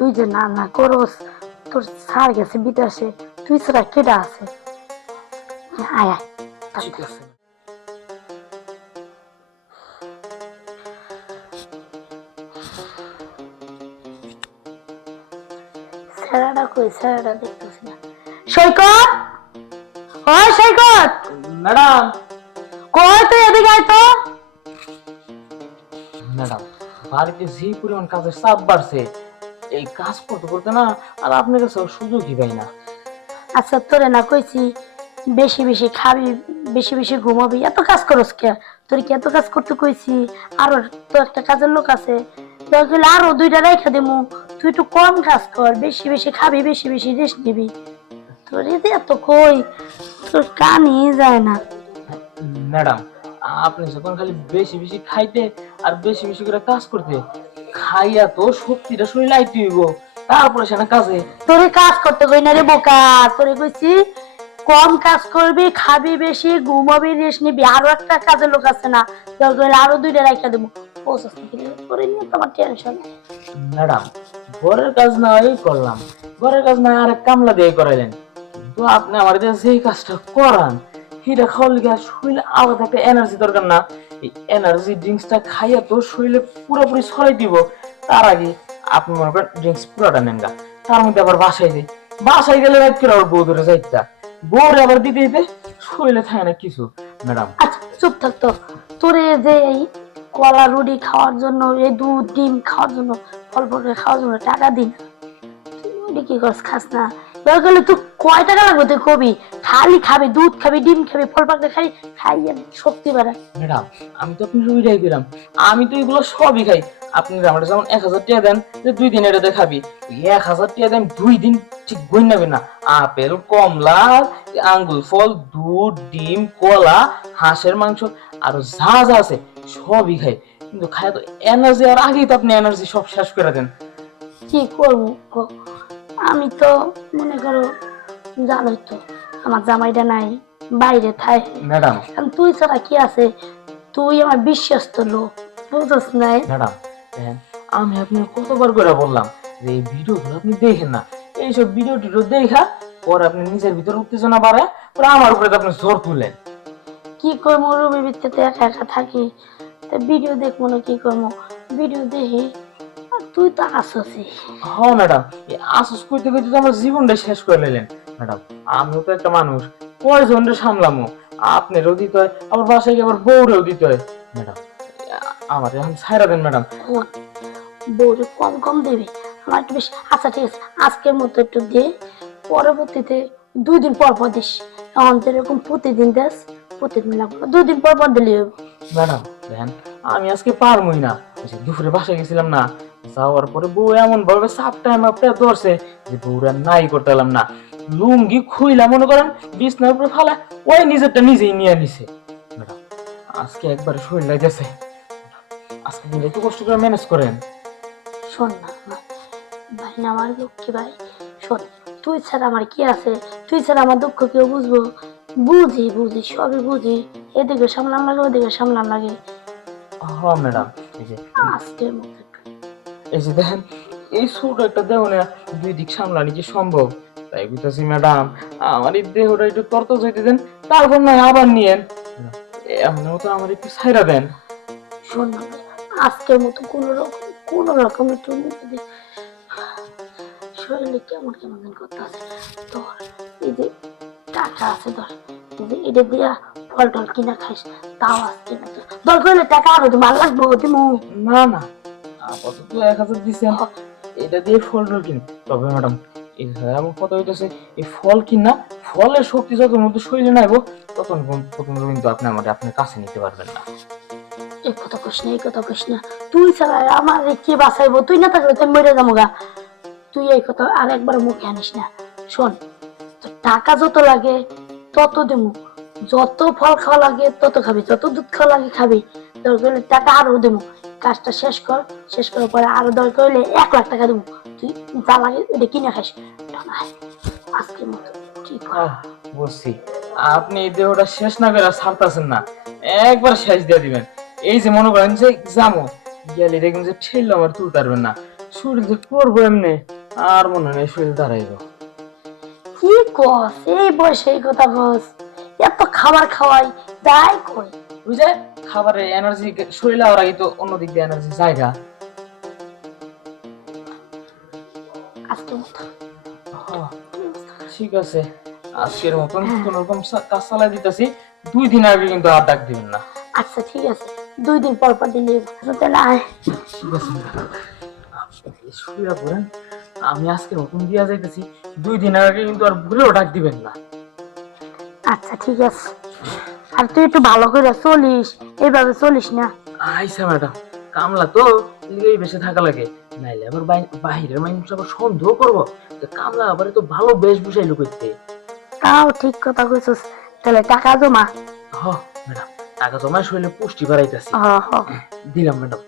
তুই যে না না করস, তোর স্যার গেছে বিদেশে, তুই ছাড়া কেডা আছে? আয় আয় ঠিক আছে। স্যারাটা কই? স্যারাটা দেখতেছি না। সৈকত, ওই সৈকত, ম্যাডাম, কই তুই? এদিকে আয় তো। ম্যাডাম বাড়িতে যে পরিমাণ কাজের চাপ বাড়ছে, এই কাজ করতে করতে না আর আপনার কাছে সুযোগই পাই না। আচ্ছা তোরে না কইছি বেশি বেশি খাবি, বেশি বেশি ঘুমাবি, এত কাজ করস কে? তোর কি এত কাজ করতে কইছি? আরো তো একটা কাজের লোক আছে, দরকার আরো দুইটা রেখে দেবো। তুই একটু কম কাজ কর, বেশি বেশি খাবি, বেশি বেশি রেস্ট নিবি। তোর এতে এত কই, তোর কানই যায় না। ম্যাডাম, আপনি যখন খালি বেশি বেশি খাইতে আর বেশি বেশি করে কাজ করতে, খাইয়া তো শক্তিটা শরীরে আইতে হইব, তারপরে সে না কাজে। তোরে কাজ করতে কই না রে বোকা, তোরে কইছি কম কাজ করবি, খাবি বেশি, ঘুমাবি, রেস্ট নিবি। আরো একটা কাজের লোক আছে না, দরকার হলে আরো দুইটা রেখে দেবো। পৌঁছাস না কিন্তু তোরে নিয়ে তো আমার টেনশন। ম্যাডাম, ঘরের কাজ না হয় করলাম, ঘরের কাজ না হয় আরেক কামলা দিয়ে করাইলেন, কিন্তু আপনি আমার যে কাজটা করান সেটা খাওয়ার লিগে শরীরে আলাদা একটা এনার্জি দরকার না? এই এনার্জি ড্রিঙ্কসটা খাইয়া তো শরীরে পুরোপুরি ছড়াই দিব। তার আগে আপনি মনে করেন ড্রিঙ্কস পুরোটা নেন গা, তার মধ্যে আবার বাসায় যাই, বাসায় গেলে রাত করে আবার বউ ধরে যাইতা, বউরে আবার দিতে দিতে শরীরে থাকে না কিছু। ম্যাডাম, আচ্ছা চুপ থাকতো। তোরে যে এই কলা রুটি খাওয়ার জন্য, এই দুধ ডিম খাওয়ার জন্য, ফল ফল খাওয়ার জন্য টাকা দিন, তুই কি করস? খাস না? দরকার হলে তুই কয় টাকা লাগবে তুই কবি, খালি খাবি, দুধ খাবি, ডিম খাবি, ফল পাকড়ে খাই, খাইয়ে শক্তি বাড়ায়। ম্যাডাম, আমি তো আপনার সুবিধাই দিলাম, আমি তো এগুলো সবই খাই। আপনি আমার যেমন 1000 টাকা দেন যে 2 দিন এটা খাবি, 1000 টাকা দেন 2 দিন ঠিক বই নেবে না। আপেল, কমলা, আঙ্গুর ফল, দুধ, ডিম, কলা, হাঁসের মাংস আর যা যা আছে সবই খাই, কিন্তু খায় তো এনার্জি, আর আগেই তো আপনি এনার্জি সব শেষ করে দেন। কি করবো ক? আমি তো মনে করো, জানোই তো আমার জামাইটা নাই, বাইরে থাই। ম্যাডাম, তুই ছাড়া কি আছে? তুই আমার বিশ্বস্ত লোক, বুঝছ নাই? ম্যাডাম দেখেন, আমি আপনার কতবার করে বললাম যে এই ভিডিওগুলো আপনি দেখেন না, এইসব ভিডিও টিডিও দেখা পরে আপনি নিজের ভিতরে উত্তেজনা বাড়ায় পরে আমার উপরে আপনি জোর তুলেন। কি করবো, রুমের ভিতরে একা একা থাকি, তা ভিডিও দেখবো না? কি করবো, ভিডিও দেখি। আর তুই তো আসছি। হ্যাঁ ম্যাডাম, এই আসুস করতে করতে তো আমার জীবনটা শেষ করে নিলেন। ম্যাডাম, আমিও তো একটা মানুষ, কয়জনটা সামলামো, আপনারও দিতে হয়, আবার বাসায় গিয়ে আবার বউরেও দিতে হয়। ম্যাডাম, আমার এখন ছাইরা দেন ম্যাডাম। বউরে কম কম দেবে, আমার একটু বেশি। আচ্ছা ঠিক আছে, আজকের মতো একটু দে, পরবর্তীতে 2 দিন পর পর দিস। এখন যেরকম প্রতিদিন দেস, প্রতিদিন লাগবে, 2 দিন পর পর দিলে হবে। ম্যাডাম দেখেন, আমি আজকে পারমই না, ওই যে দুপুরে বাসায় গেছিলাম না, যাওয়ার পরে বউ এমন ভাবে সাপটা মাপটা ধরছে যে বউরা নাই করতে পারলাম না, লুঙ্গি খুইলা মনে করেন বিছনার উপরে ফালা, ওই নিজেরটা নিজেই নিয়ে নিছে। ম্যাডাম, আজকে একবার শরীর লাগতেছে, আজকে দিলে একটু কষ্ট করে ম্যানেজ করেন। শোন না ভাই, না আমার লক্ষ্মী ভাই, শোন, তুই ছাড়া আমার কি আছে? তুই ছাড়া আমার দুঃখ কেউ বুঝবো? বুঝি বুঝি, সবই বুঝি, এদিকে সামলান লাগে, ওদিকে সামলান লাগে। হ্যাঁ ম্যাডাম, এই যে আজকের মতো একটু। এই যে দেখেন, এই ছোট একটা দেহ না, 2 দিক সামলানি কি সম্ভব? তাই বুঝতেছি ম্যাডাম, আমার এই দেহটা একটু তরতজ হইতে দেন, তারপর না আবার নিয়েন। এমন মতো আমার একটু ছাইরা দেন। শোন না ভাই, আজকের মতো কোন রকম একটু যদি শরীরে কেমন কেমন যেন করতে আছে, ধর এই যে টাকা আছে, ধর এই যে এটা দিয়া ফল টল কিনা খাইস, তাও আজকের মতো দরকার হলে টাকা আরো মাল লাগবো দিমু। না না, আপাতত 1000 দিছেন, এটা দিয়ে ফল টল কিনি। তবে ম্যাডাম, এমন কথা হইতেছে, এই ফল কিনা, ফলের শক্তি যত মধ্যে শরীরে নাইব তখন প্রথম কিন্তু আপনি আপনার কাছে নিতে পারবেন না। এই কথা কইস না, এই কথা কইস না। তুই ছাড়া আমার কে বাঁচাইবো? তুই না থাকলে তো আমি মরে যাবো গা। তুই এই কথা আর একবার মুখে আনিস না। শোন, তোর টাকা যত লাগে তত দেবো, যত ফল খাওয়া লাগে তত খাবি, যত দুধ খাওয়া লাগে খাবি, দরকার হলে টাকা আরো দেবো। কাজটা শেষ কর, শেষ করার পরে আরো দরকার হলে 1 লাখ টাকা দেবো, তুই যা লাগে এটা কিনে খাইস। আজকের মতো ঠিক বুঝছি, আপনি এই দেহটা শেষ না করে ছাড়তেছেন না, একবার শেষ দিয়ে দিবেন। এই যে মনে করেন যে জামো গেলে দেখবেন যে ঠেললে আমার তুলতে পারবেন না, শরীর যে করবো এমনি, আর মনে নেই শরীর দাঁড়াইবো। কি কস এই বয়সে এই কথা কস? এত খাবার খাওয়াই যাই কই। ওই যে খাবারের এনার্জি শরীরে আওয়ার আগে তো অন্য দিক দিয়ে এনার্জি জায়গা। আজকে মতো ঠিক আছে, আজকের মতন কোন রকম কাজ চালাই দিতেছি। 2 দিন আগে কিন্তু আর ডাক দিবেন না। আচ্ছা ঠিক আছে, 2 দিন পর পর দিলে তাহলে আয়। ঠিক আছে, আপনি শুয়ে পড়েন, আমি আজকের মতন দিয়া যাইতেছি। 2 দিন আগে কিন্তু আর ভুলেও ডাক দিবেন না। আচ্ছা ঠিক আছে, আর তুই একটু ভালো করে চলিস, এইভাবে চলিস না। আইসা ম্যাডাম, কামলা তো লিগেই বেশি থাকা লাগে, নাইলে আবার বাহিরের মানুষ আবার সন্দেহ করবো যে কামলা আবার তো ভালো বেশভূষাই লুকাইতে। তাও ঠিক কথা কইছিস, তাহলে টাকা জমা। হ ম্যাডাম, টাকা জমায় শরীরে পুষ্টি বাড়াইতেছি। হ হ। দিলাম ম্যাডাম।